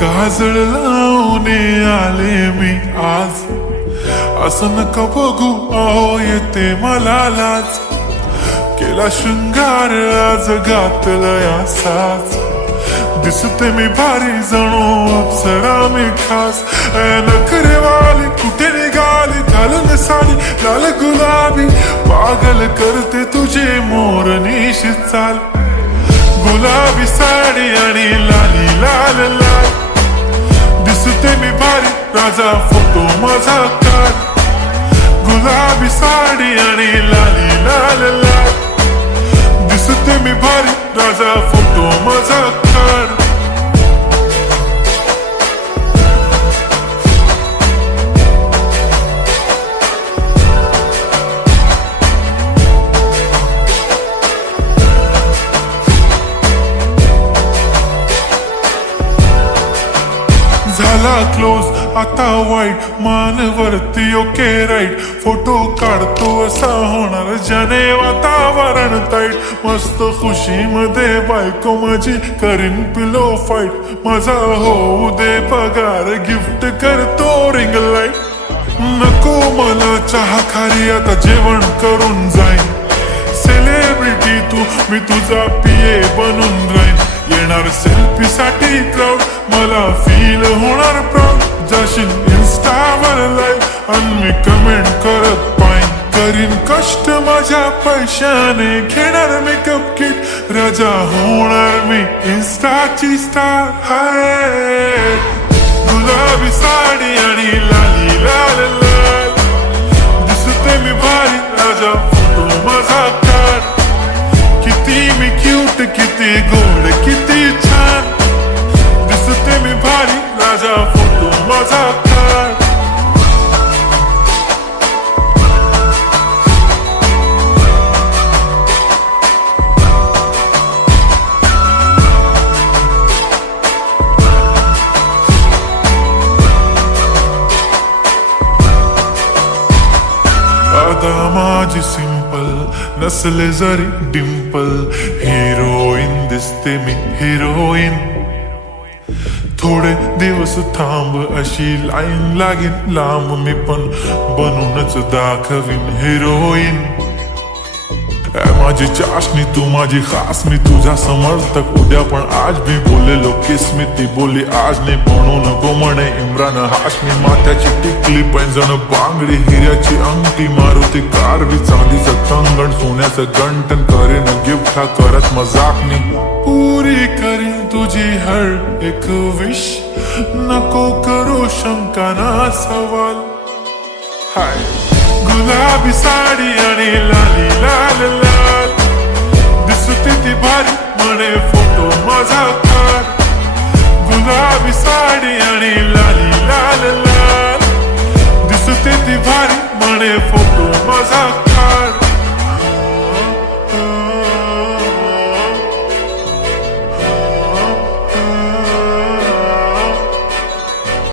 काजळ लावून आले मी आज, असं नका बघू अहो येते मला लाज. केला शृंगार आज घातला साज, दिसते मी भारी जणू अप्सरा मी खास. नखरेवाली कुठे निघाली घालून साडी लाल गुलाबी, पागल करते तुझे मोरनीश चाल. गुलाबी साडी आणि लाली लाल लाल, दिसते मी भारी राजा फोटो माझा काढ. गुलाबी साडी आणि लाली लाल लाल, दिसते मी भारी राजा फोटो माझा काढ. झाला क्लोज आता वाईट, मानवरती ओके राईट. फोटो काढतो असा होणार ज्याने वातावरण ताईट. मस्त खुशीमध्ये बायको माझी करीन पिलो फाईट. माझा होऊ दे पगार गिफ्ट करतो रिंग लाईट. नको मला चहा खारी आता जेवण करून जाईन. सेलिब्रिटी तू मी तुझा पिये बनून राहीन. येणार सेल्फी साठी क्राऊड मला फील होणार प्राऊड. जाशील इन्स्टावर लाईव्ह आणि मी कमेंट करत पाईन. करीन कष्ट माझ्या पैशाने घेणार मेकअप किट. राजा होणार मी इन्स्टाची स्टार. हाय गुलाबी साडी आणि लाली लाल लाल, दिसते मी भारी राजा फोटो माझा काढ. किती मी क्यूट किती गोड किती छान, दिसते मी भारी राजा फोटो माझा काढ. आता माझी सिंपल नसले जरी डिंपल, हिरोईन दिसते मी हिरोईन. थोडे दिवस थांब अशी लाईन लागेल लांब, मी पण बनूनच दाखवीन हिरोईन. माझी चाशनी तू माझी खास, मी तुझा समर्थक उद्या पण आज भी बोलेलो किस्मी. ती बोली आज नाही बनून नको म्हणे इम्रान हाशमी. माथ्याची टिकली पैंजण बांगडी हिऱ्याची अंगठी, मारुती कारवी चांदीचं कंगण सोन्याचं गंटन. करेन गिफ्ट हा करत मजाकनी, पुरी करीन तुझी हर एक विश. नको करू शंका ना सवाल. हाय गुलाबी साडी आणि लाली लाल लाल, दिसते ती भारी म्हणे फोटो माझा काढ. गुलाबी साडी आणि लाली लाल लाल, दिसते ती भारी म्हणे फोटो माझा.